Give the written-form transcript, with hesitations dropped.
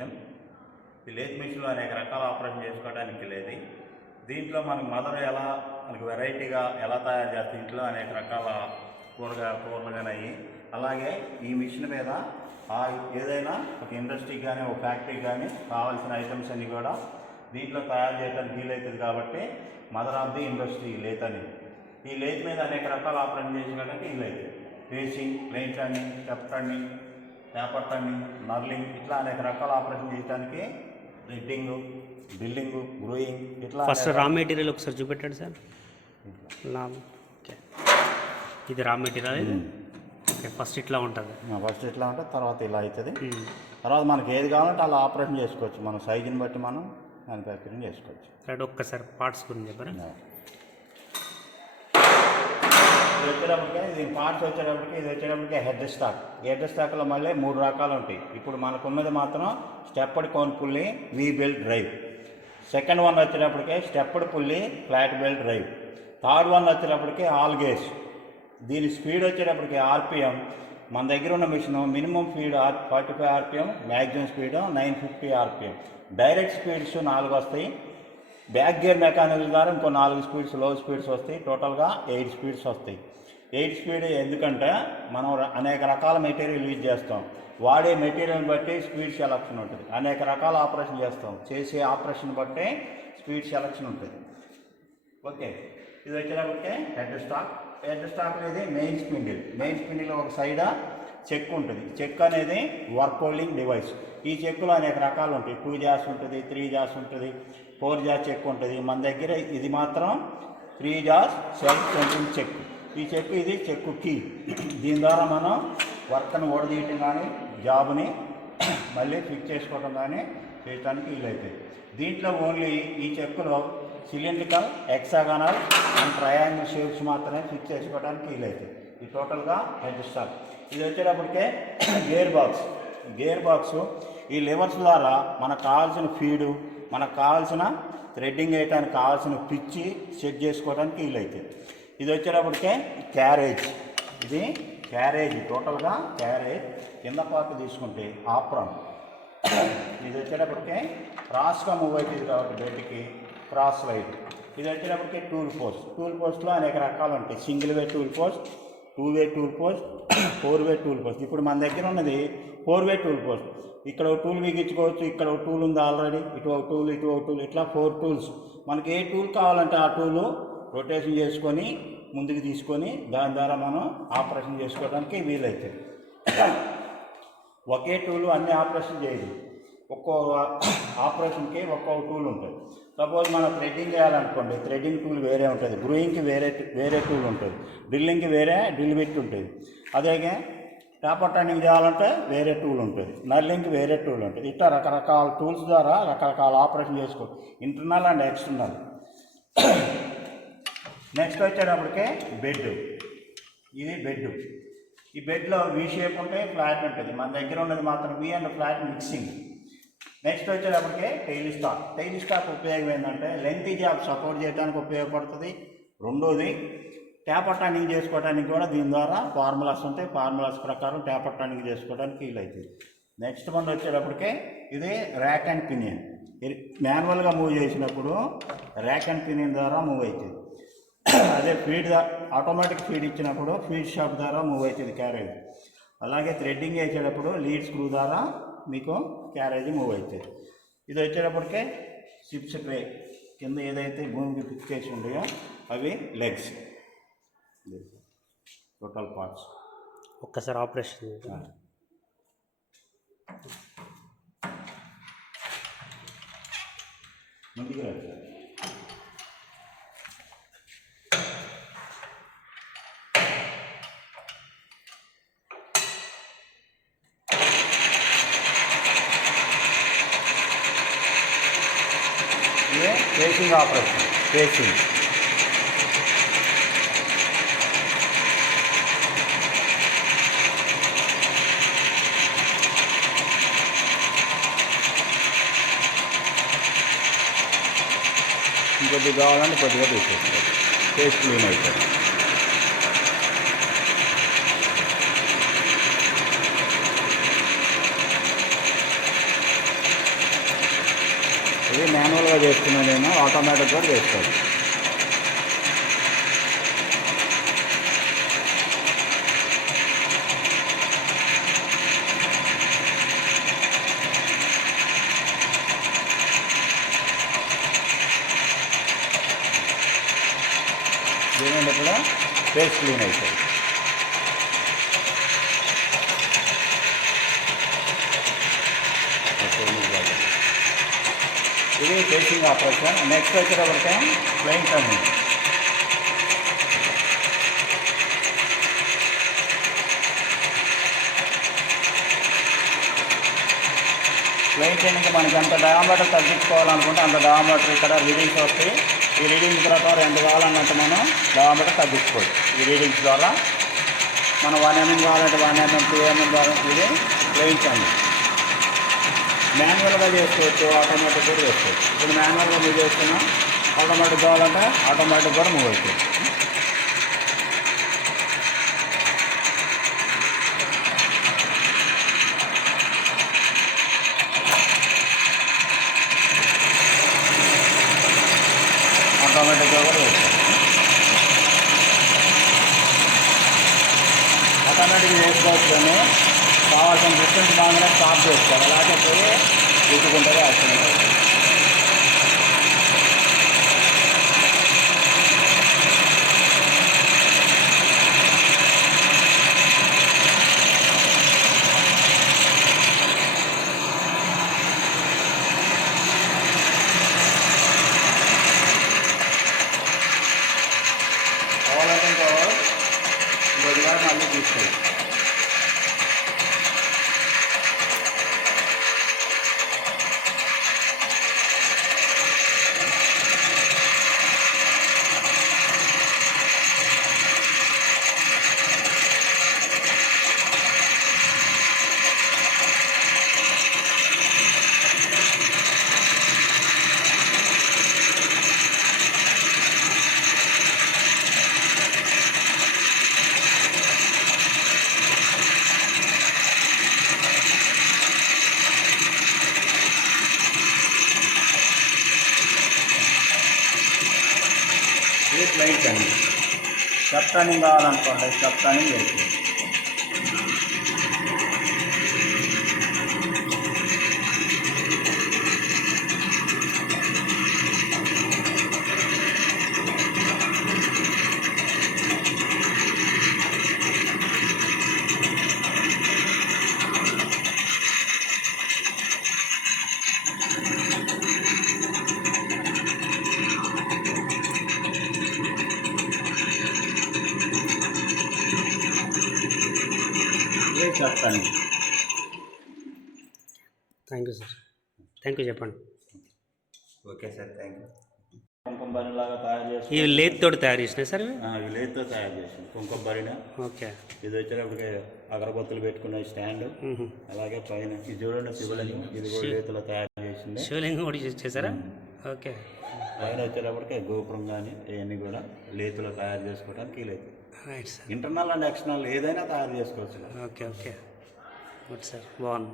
Machine. ఈ lathe మిషన్లో అనేక రకాల ఆపరేషన్ చేసుకోవడానికి లేదు. దీంట్లో మనకి మదర్ ఎలా మనకి వెరైటీగా ఎలా తయారు చేస్తే ఇంట్లో అనేక రకాల కూరలు కానీ అయ్యి, అలాగే ఈ మిషన్ మీద ఏదైనా ఒక ఇండస్ట్రీకి కానీ ఒక ఫ్యాక్టరీకి కానీ కావాల్సిన ఐటమ్స్ అన్నీ కూడా దీంట్లో తయారు చేయడానికి వీలవుతుంది. కాబట్టి mother of the industry lathe అని. ఈ లేత్ మీద అనేక రకాల ఆపరేషన్ చేసుకోవడానికి వీలవుతుంది. Facing, plain turning, step turning, paper turning, knurling, ఇట్లా అనేక రకాల ఆపరేషన్ చేయడానికి థ్రెడ్డింగ్, డ్రిల్లింగ్, గ్రూయింగ్ ఇట్లా. ఫస్ట్ రా మెటీరియల్ ఒకసారి చూపెట్టాడు సార్. ఓకే, ఇది రా మెటీరియల్. ఓకే, ఫస్ట్ ఇట్లా ఉంటుంది. ఫస్ట్ ఇట్లా ఉంటుంది, తర్వాత ఇలా అవుతుంది. తర్వాత మనకి ఏది కావాలంటే అలా ఆపరేషన్ చేసుకోవచ్చు. మన సైజుని బట్టి మనం మ్యానుఫ్యాక్చరింగ్ చేసుకోవచ్చు. రైట్, ఒక్కసారి పార్ట్స్ గురించి చెప్పారా? వచ్చేటప్పటికే దీని పార్ట్స్ వచ్చేటప్పటికి హెడ్ స్టాక్. హెడ్ స్టాక్లో మళ్ళీ 3 రకాలు ఉంటాయి. ఇప్పుడు మనకు ఉన్నది మాత్రం stepped cone pulley, V belt drive. Second one వచ్చేటప్పటికి stepped pulley, flat belt drive. Third one వచ్చేటప్పటికి ఆల్ గేజ్. దీని స్పీడ్ వచ్చేటప్పటికి ఆర్పిఎం, మన దగ్గర ఉన్న machine minimum speed 45 RPM, maximum speed 950 RPM. Direct speeds 4 వస్తాయి. బ్యాక్ గేర్ మెకానిజం ద్వారా ఇంకో 4 స్పీడ్స్, లో స్పీడ్స్ వస్తాయి. టోటల్గా 8 స్పీడ్స్ వస్తాయి. 8 స్పీడ్ ఎందుకంటే మనం అనేక రకాల మెటీరియల్ యూజ్ చేస్తాం. వాడే మెటీరియల్ బట్టి స్పీడ్ సెలక్షన్ ఉంటుంది. అనేక రకాల ఆపరేషన్ చేస్తాం. చేసే ఆపరేషన్ బట్టే స్పీడ్ సెలక్షన్ ఉంటుంది. ఓకే, ఇది వచ్చేటప్పటికే హెడ్ స్టాక్. హెడ్ స్టాక్ అనేది మెయిన్ స్పిన్డిల్ ఒక సైడ్ చెక్ ఉంటుంది. చెక్ అనేది వర్క్ హోల్డింగ్ డివైస్. ఈ చెక్కులో అనేక రకాలు ఉంటాయి. 2 జాస్ ఉంటుంది, 3 జాస్ ఉంటుంది, 4 జాస్ చెక్ ఉంటుంది. మన దగ్గర ఇది మాత్రం 3 జాస్ సెల్ఫ్ సెంట్రింగ్ చెక్. ఈ చెక్ ఇది చెక్కు కీ. దీని ద్వారా మనం వర్క్ని ఓడదీయటం కానీ జాబ్ని మళ్ళీ ఫిక్స్ చేసుకోవడం కానీ చేయడానికి వీలవుతుంది. దీంట్లో ఓన్లీ ఈ చెక్కులో cylindrical, hexagonal and triangle shapes మాత్రమే ఫిక్స్ చేసుకోవడానికి వీలవుతుంది. ఇది టోటల్గా హెడ్ స్టాక్. ఇది వచ్చేటప్పటికే గేర్ బాక్స్. ఈ లివర్స్ ద్వారా మనకు కావాల్సిన ఫీడు, మనకు కావాల్సిన థ్రెడ్డింగ్ వేయడానికి కావాల్సిన పిచ్చి సెట్ చేసుకోవడానికి వీలవుతుంది. ఇది వచ్చేటప్పటికే క్యారేజ్. ఇది క్యారేజ్, టోటల్గా క్యారేజ్. కింద పార్ట్ తీసుకుంటే ఆప్రాన్. ఇది వచ్చేటప్పటికే క్రాస్గా మూవ్ అవుతుంది కాబట్టి బెడ్కి క్రాస్ వైడ్. ఇది వచ్చేటప్పటికే టూల్ పోస్ట్లో అనేక రకాలు ఉంటాయి. సింగిల్ వే టూల్ పోస్ట్, 2 వే టూల్ పోస్ట్, 4 వే టూల్ పోస్ట్. ఇప్పుడు మన దగ్గర ఉన్నది 4 వే టూల్ పోస్ట్. ఇక్కడ ఒక టూల్ బిగించుకోవచ్చు. ఇక్కడ ఒక టూల్ ఉంది ఆల్రెడీ. ఇటు ఒక టూల్, ఇటు ఒక టూల్, ఇట్లా 4 టూల్స్. మనకి ఏ టూల్ కావాలంటే ఆ టూలు రొటేషన్ చేసుకొని ముందుకు తీసుకొని దాని ద్వారా మనం ఆపరేషన్ చేసుకోవడానికి వీలవుతుంది. ఒకే టూలు అన్ని ఆపరేషన్ చేయదు. ఒక్కో ఆపరేషన్కి ఒక్కో టూల్ ఉంటుంది. సపోజ్ మనం థ్రెడ్డింగ్ చేయాలనుకోండి, థ్రెడ్డింగ్ టూల్ వేరే ఉంటుంది. గ్రూయింగ్కి వేరే టూల్ ఉంటుంది. డ్రిల్లింగ్కి వేరే డ్రిల్ బిట్ ఉంటుంది. అదే పేపర్ టర్నింగ్ చేయాలంటే వేరే టూల్ ఉంటుంది. నర్లింగ్కి వేరే టూల్ ఉంటుంది. ఇట్లా రకరకాల టూల్స్ ద్వారా రకరకాల ఆపరేషన్ చేసుకోవచ్చు, ఇంటర్నల్ అండ్ ఎక్స్టర్నల్. నెక్స్ట్ వచ్చేటప్పటికే బెడ్. ఇది బెడ్. ఈ బెడ్లో వీ షేప్ ఉంటే ఫ్లాట్ ఉంటుంది. మన దగ్గర ఉన్నది మాత్రం V and flat mixing. Next వచ్చేటప్పటికే టైల్ స్టాక్ ఉపయోగం ఏంటంటే లెంతీ జాబ్ సపోర్ట్ చేయడానికి ఉపయోగపడుతుంది. రెండోది పేపర్ టర్నింగ్ చేసుకోవడానికి కూడా దీని ద్వారా ఫార్ములాస్ ఉంటాయి. ఫార్ములాస్ ప్రకారం పేపర్ టర్నింగ్ చేసుకోవడానికి వీలవుతుంది. నెక్స్ట్ వన్ వచ్చేటప్పటికే ఇది ర్యాక్ అండ్ పినియన్. మాన్యువల్గా మూవ్ చేసినప్పుడు ర్యాక్ అండ్ పినియన్ ద్వారా మూవ్ అవుతుంది. అదే ఆటోమేటిక్ ఫీడ్ ఇచ్చినప్పుడు ఫీడ్ షాప్ ద్వారా మూవ్ అవుతుంది క్యారేజ్. అలాగే థ్రెడ్డింగ్ వేసేటప్పుడు లీడ్ స్క్రూ ద్వారా మీకు క్యారేజ్ మూవ్ అవుతుంది. ఇది వచ్చేటప్పటికే సిప్స్ ట్రే కింద ఏదైతే భూమికి ఫిక్స్ చేసి ఉంటాయో అవి లెగ్స్. Total parts. ఒక్కసారి ఆపరేషన్ ముందుకు రండి. Facing operation. ఫేసింగ్ ఇంకొద్దిగా కావాలంటే కొద్దిగా తీసేసుకోవచ్చు. ఫేస్ క్లీన్ అవుతుంది. ఇది మాన్యువల్గా చేస్తున్నాను, నేను ఆటోమేటిక్ కూడా చేసుకోవచ్చు. దీనిలో కూడా ఫేస్ క్లీన్ అవుతుంది. ఇది ఫేసింగ్ ఆపరేషన్. నెక్స్ట్ వచ్చేటప్పటికే ప్లెయిన్ టర్నింగ్. ప్లెయిన్ టర్నింగ్ మనకి ఎంత డయామీటర్ తగ్గించుకోవాలనుకుంటే అంత డయామీటర్ ఇక్కడ రీడింగ్స్ వస్తాయి. ఈ రీడింగ్స్ ప్రకారం ఎంత కావాలన్నట్టు మనం డయామీటర్ తగ్గించుకోవచ్చు. ఈ రీడింగ్స్ ద్వారా మనం 1 mm కావాలంటే 1 mm, 2 mm కావాలంటే ఇది ప్లెయిన్ టర్నింగ్. మాన్యువల్గా చేసుకోవచ్చు, ఆటోమేటిక్ కూడా చేసుకోవచ్చు. ఇప్పుడు మాన్యువల్గా మూవ్ చేస్తున్నాం, ఆటోమేటిక్ కావాలంటే ఆటోమేటిక్ కూడా మూవ్ అవుతుంది. ఆటోమేటిక్గా కూడా వేస్తాం. ఆటోమేటిక్ చేసుకోవచ్చు, కావాల్సిన డిస్టెన్స్ బాగానే స్టాప్ చేసుకోవాలి. అలాగే పోయి తీసుకుంటారో యాక్షన్ అవుతుంది. కావాలంటే ఇంకొకసారి మళ్ళీ తీసుకోవచ్చు. ఇది ప్లెయిన్ టర్నింగ్. స్టెప్ టర్నింగ్ కావాలనుకోండి, స్టెప్ టర్నింగ్ చేస్తుంది. చెప్తాను. Thank you sir. Thank you చెప్పండి. Okay sir, thank you. కుంకుమ బరిలాగా తయారు చేసి ఇవి లేత్తో తయారు చేసినాయి సార్ ఇవి? ఇవి లేత్తో తయారు చేసింది కుంకుమ బరిన. ఓకే. ఇది వచ్చేటప్పటికి అగరబత్తులు పెట్టుకున్న స్టాండ్, అలాగే పైన ఇది చూడండి శివలింగం, ఇది కూడా లేతులో తయారు చేసింది. శివలింగం కూడా చేశారా? ఓకే. పైన వచ్చేటప్పటికి గోపురం కానీ ఇవన్నీ కూడా లేతులో తయారు చేసుకోవడానికి లేదు. Right sir. Internal and external ఏదైనా తయారు చేసుకోవచ్చు. ఓకే ఓకే గుడ్ సార్, బాగుంది.